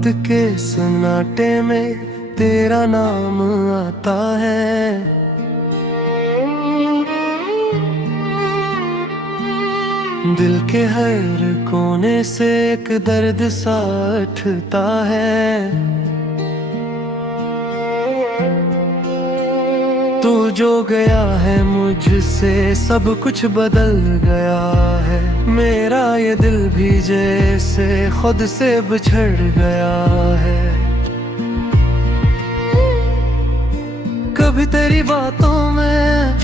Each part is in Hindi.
रात के सन्नाटे में तेरा नाम आता है। दिल के हर कोने से एक दर्द सा उठता है। तू जो गया है मुझसे सब कुछ बदल गया है। मेरा ये दिल भी जैसे खुद से बिछड़ गया है। कभी तेरी बातों में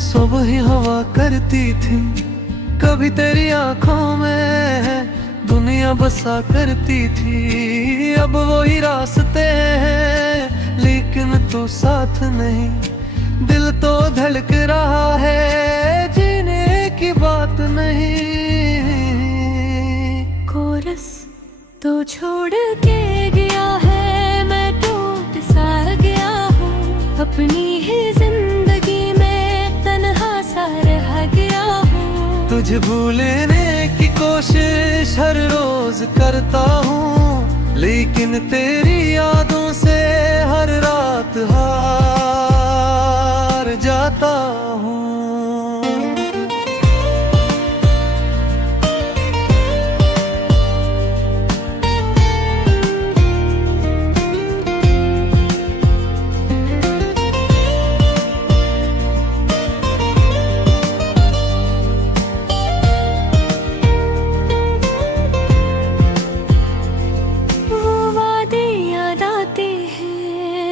सुबह ही हवा करती थी, कभी तेरी आंखों में दुनिया बसा करती थी। अब वही रास्ते हैं लेकिन तू साथ नहीं। दिल तो धड़क रहा है, जीने की बात नहीं। कोरस तो छोड़ के गया है, मैं टूट सा गया हूँ। अपनी ही जिंदगी में तन्हा सा रह गया हूँ। तुझे भूलने की कोशिश हर रोज करता हूँ, लेकिन तेरी यादों से हर रात हार जाता हूँ।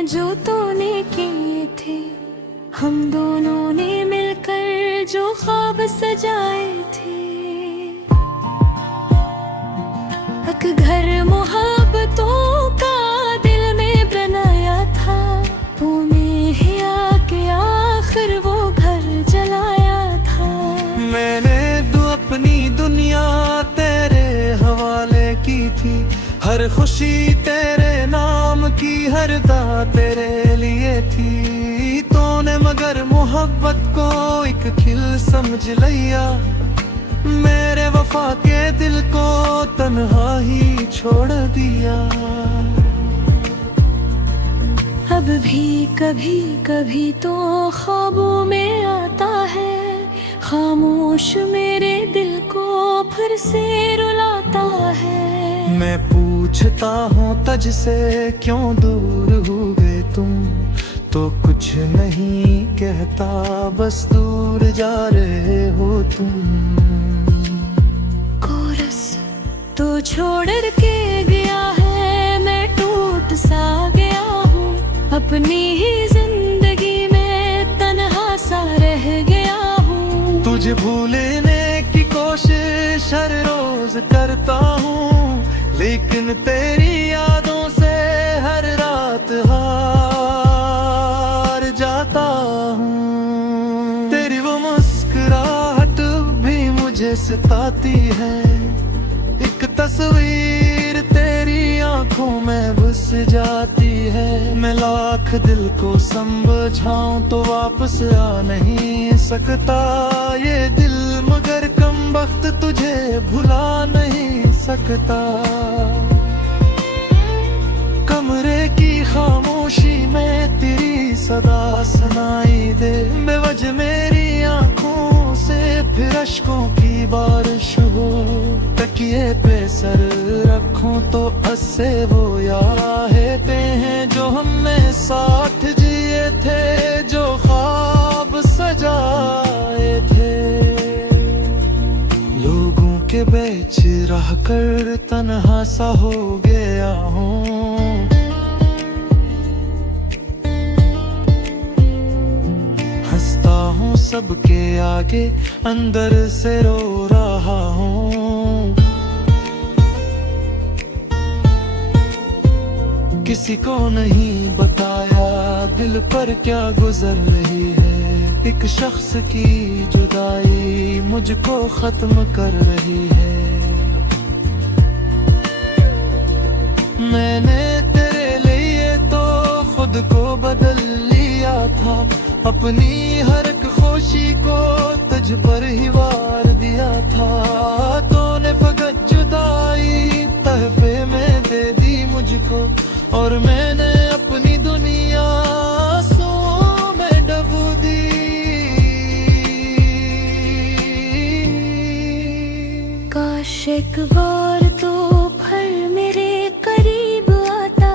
जो तूने किए थे, हम दोनों ने मिलकर जो ख्वाब सजाए थे। एक घर मोहब्बतों का दिल में बनाया था, तूने ही आके आखिर वो घर जलाया था। मैंने अपनी दुनिया तेरे हवाले की थी, हर खुशी तेरे नाम की, हर दा तेरे लिए थी। तूने मगर मोहब्बत को एक खिल समझ लिया, मेरे वफा के दिल को तन्हा ही छोड़ दिया। अब भी कभी कभी तो ख्वाबों में आता है, खामोश मेरे दिल को फिर से रुलाता है। मैं पूछता हूँ तुझ से क्यों दूर हो गए तुम, तो कुछ नहीं कहता बस दूर जा रहे हो तुम। कोरस तो छोड़ के गया है, मैं टूट सा गया हूँ। अपनी ही जिंदगी में तन्हा सा रह गया हूँ। तुझे भूलने की कोशिश हर रोज करता हूँ, लेकिन तेरी यादों से हर रात हार जाता हूँ। तेरी वो मुस्कुराहट भी मुझे सताती है, एक तस्वीर तेरी आंखों में बस जाती है। मैं लाख दिल को समझाऊं तो वापस आ नहीं सकता ये दिल, मगर कम वक्त तुझे भुला नहीं सकता। कमरे की खामोशी में तेरी सदा सुनाई दे, बेवजह मेरी आंखों से फिर अश्कों की बारिश हो। तकिए पे सर रखूं तो अस्से वो यादें हैं जो हमने साथ जिए थे, जो ख्वाब सजाए थे। लोगों के बीच रह कर तन्हा सा हो गया हूँ। हंसता हूँ सबके आगे, अंदर से रो रहा हूँ। किसी को नहीं बताया दिल पर क्या गुजर रही है। एक शख्स की जुदाई मुझको खत्म कर रही है। मैंने तेरे लिए तो खुद को बदल लिया था, अपनी हर एक खुशी को तुझ पर ही वार दिया था। तूने फकत जुदाई तहफे में दे दी मुझको, और मैंने अपनी दुनिया आंसुओं में डूब दी। काश एक बार तो भर मेरे करीब आता,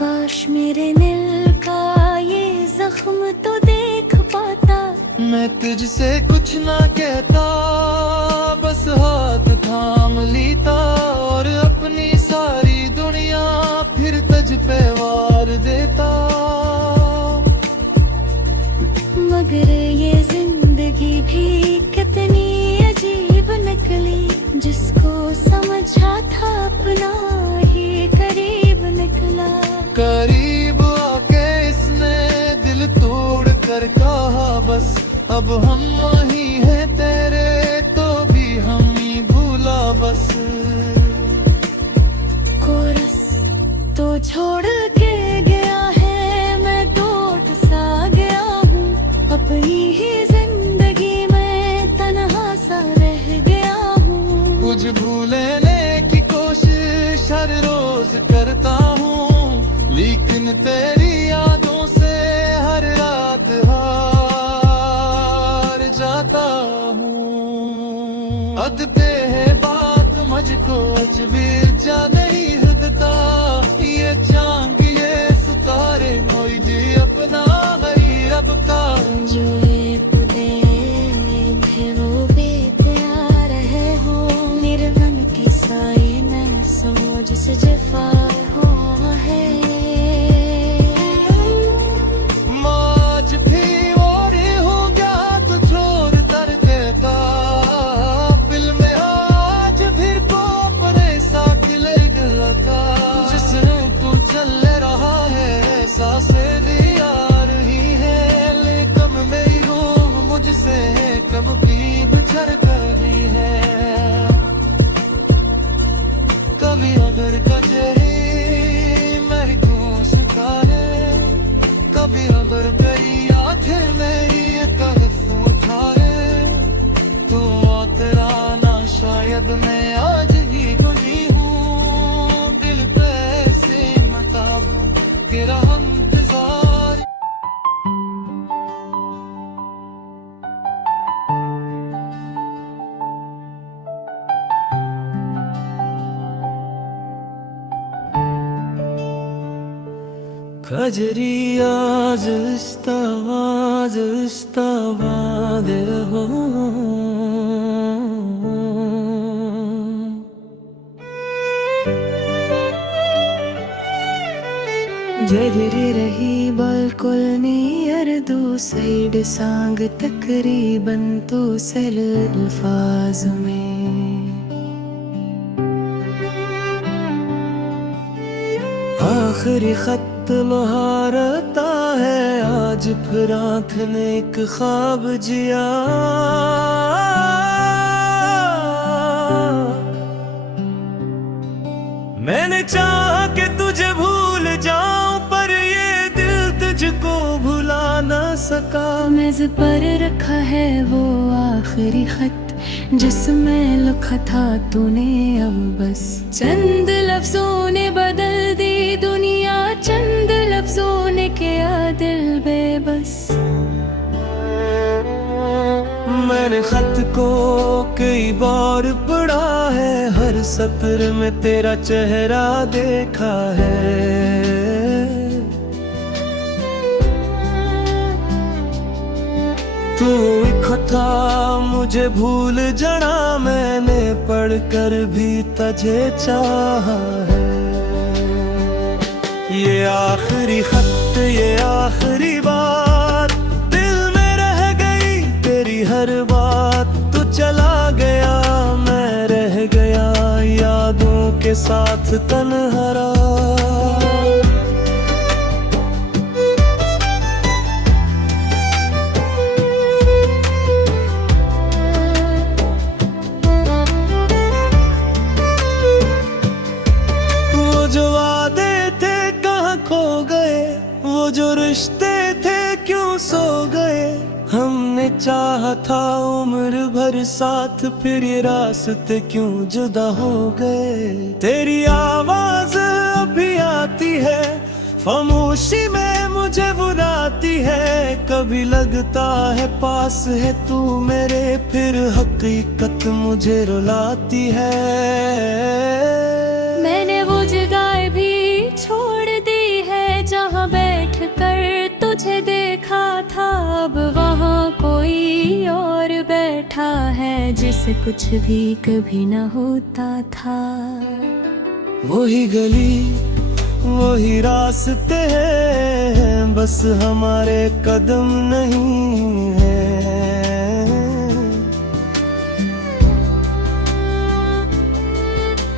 काश मेरे दिल का ये जख्म तो देख पाता। मैं तुझसे कुछ ना कहता, बस हाथ थाम लीता, और अपनी सारी दुनिया फिर तुझ पे वार देता। मगर ये जिंदगी भी कितनी अजीब निकली, जिसको समझा था अपना ही करीब निकला। करीब आके इसने दिल तोड़ कर कहा बस, अब हम वही हैं तेरे, तो भी हम ही भूला बस। कोरस तो छोड़ के गया है, मैं टूट सा गया हूँ, अपनी ही जिंदगी में तन्हा सा रह गया हूँ। कुछ भूलने की कोशिश हर रोज करता हूँ, लेकिन तेरी यादों से हर रात हार जाता हूँ। अदते है बात मुझको अजबीर जा नहीं हदता, ये चांद ये सितारे कोई जी अपना गई रब का। जो एक दिन थे वो बीते आ रहे हो, निर्वन की साई में समझ से जफा हुआ है। आज भी और हो गया तो छोड़ कर देता, दिल में आज भी को परेसा खिले गलता। जिसने तू चल रहा है सांसें ली आ रही है, लेकिन मेरी रूह मुझसे कब भी बिछड़ गई है। कभी अगर कजरी महसूस का है, कभी अगर गई आंखें मेरी ये तरफ उठाए, तो तेरा ना शायद मैं आज ही गुनी हूँ। दिल पे ऐसे मताब के रहा इंतजार। खजरी आज इस्तावाद हो, जरी रही बिल्कुल नियर दो साइड सांग तकरीबन तो सल अल्फाज में। आखिरी खत मुहारता है, आज फिर आँख ने एक ख्वाब जिया। मैंने चाहा कि तुझे भूल जाऊं, पर ये दिल तुझको भुला ना सका। मेज पर रखा है वो आखिरी खत, जिसमें लिखा था तूने अब बस। चंद लफ्जों ने बदल दी दुनिया, चंद लफ्जों ने किया दिल बेबस। मैंने खत को कई बार पढ़ा है, हर सत्र में तेरा चेहरा देखा है। तू इकट्ठा मुझे भूल जाना, मैंने पढ़कर भी तुझे चाहा है। ये आखिरी खत ये आखिरी बात, दिल में रह गई तेरी हर बात। तू चला गया मैं रह गया, यादों के साथ तन्हारा। जो रिश्ते थे क्यों सो गए, हमने चाहा था उम्र भर साथ, फिर ये रास्ते क्यों जुदा हो गए। तेरी आवाज अब भी आती है, खामोशी में मुझे बुलाती है। कभी लगता है पास है तू मेरे, फिर हकीकत मुझे रुलाती है। मैंने वो जगह भी छोड़ दी है जहाँ बैठ कर तुझे देखा था। अब वहाँ कोई और बैठा है जिसे कुछ भी कभी न होता था। वही गली वही रास्ते हैं, बस हमारे कदम नहीं है।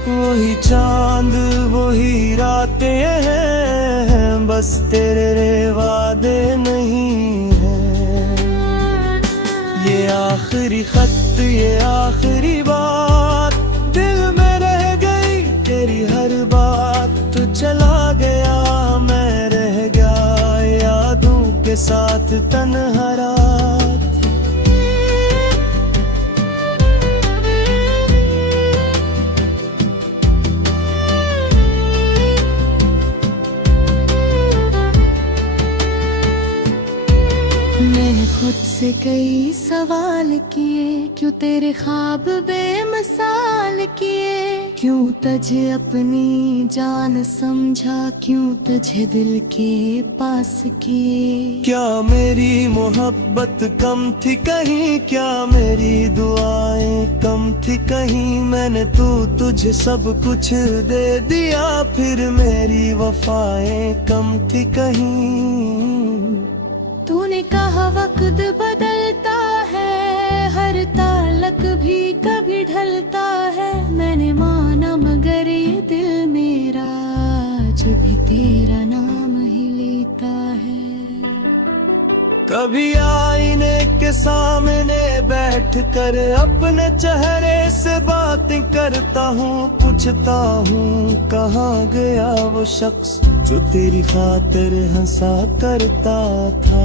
वही चांद वही रातें हैं, बस तेरे वादे नहीं है। ये आखिरी खत ये आखिरी बात, दिल में रह गई तेरी हर बात। तू चला गया मैं रह गया यादों के साथ तन्हा रात। मैंने खुद से कई सवाल किए, क्यों तेरे ख्वाब बेमिसाल किए। क्यों तुझे अपनी जान समझा, क्यों तुझे दिल के पास किए। क्या मेरी मोहब्बत कम थी कहीं, क्या मेरी दुआएं कम थी कहीं। मैंने तुझे सब कुछ दे दिया, फिर मेरी वफाएं कम थी कहीं। तूने कहा वक्त बदलता है, हर तालक भी कभी ढलता है। मैंने माना मगर ये दिल मेरा आज भी तेरा नाम ही लेता है। कभी आईने के सामने बैठ कर अपने चेहरे से बातें करता हूँ। पूछता हूँ कहाँ गया वो शख्स जो तेरी खातिर हंसा करता था।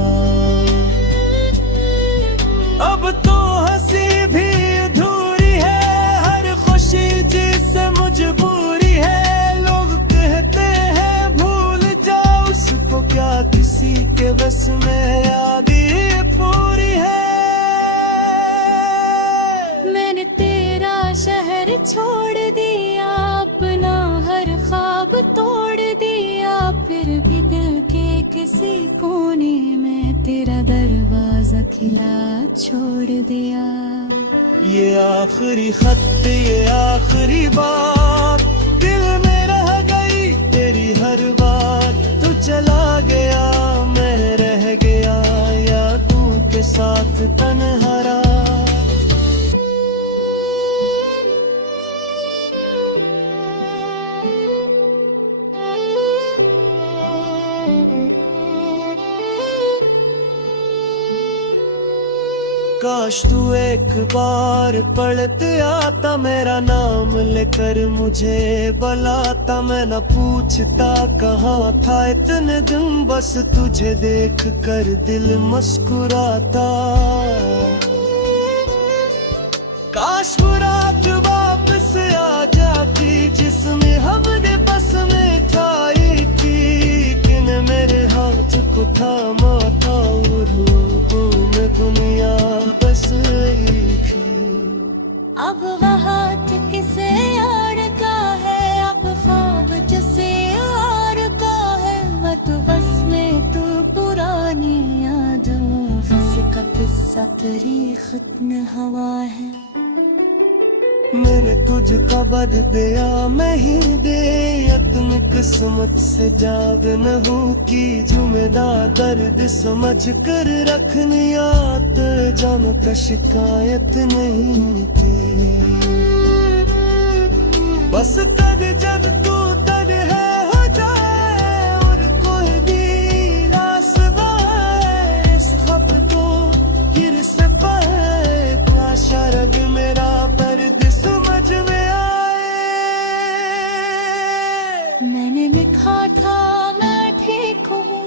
अब तो हंसी भी अधूरी है, हर खुशी जिससे मजबूरी है। लोग कहते हैं भूल जाओ उसको, क्या किसी के बस में याद ये पूरी है। मैंने तेरा शहर छोड़ दिया, अपना हर ख्वाब तोड़ दिया। फिर भी दिल के किसी कोने में तेरा दरवाजा खिला छोड़ दिया। ये आखिरी खत ये आखिरी बात, दिल में रह गई तेरी हर बात। तू चला गया मैं रह गया यादों के साथ तन्हा रात। काश तू एक बार पढ़ते आता, मेरा नाम लेकर मुझे बुलाता। मैं न पूछता कहाँ था इतने दिन, बस तुझे देख कर दिल मुस्कुराता। काश वो रात वापस आ जाती जिसमें हमने बस में खाई थी। किन मेरे हाथ को थामा था और में दुनिया बस रही थी। अब वह हाथ किसे और का है, अब ख्वाब जिसे और का है। वह तो बस में तू पुरानी यादों का किस्सा तेरी खत्म हवा है। मैंने तुझको बद दिया मैं ही दे, अपनी किस्मत से जाग न हूँ की जुम्मेदार। दर्द समझ कर रखनी आत जानो का शिकायत नहीं थी। बस तब जब तू तब है हो जाए और कोई भी रास ना है। इस खत को गिर से पाए शरग मेरा दर्द समझ में आए। मैंने लिखा था मैं ठीक हूँ,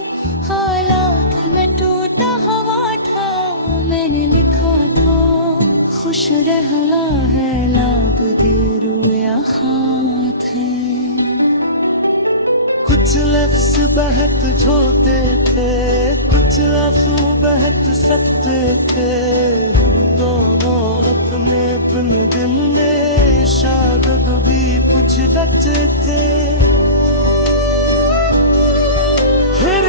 हालात में टूटा हवा था। मैंने लिखा था खुश रहना है, लाभ दे रुया खात है। लफ्ज बहक होते थे, कुछ आंसू बहक सकते थे। दोनों अपने बिन दिन में शायद भी कुछ रचते थे। फिर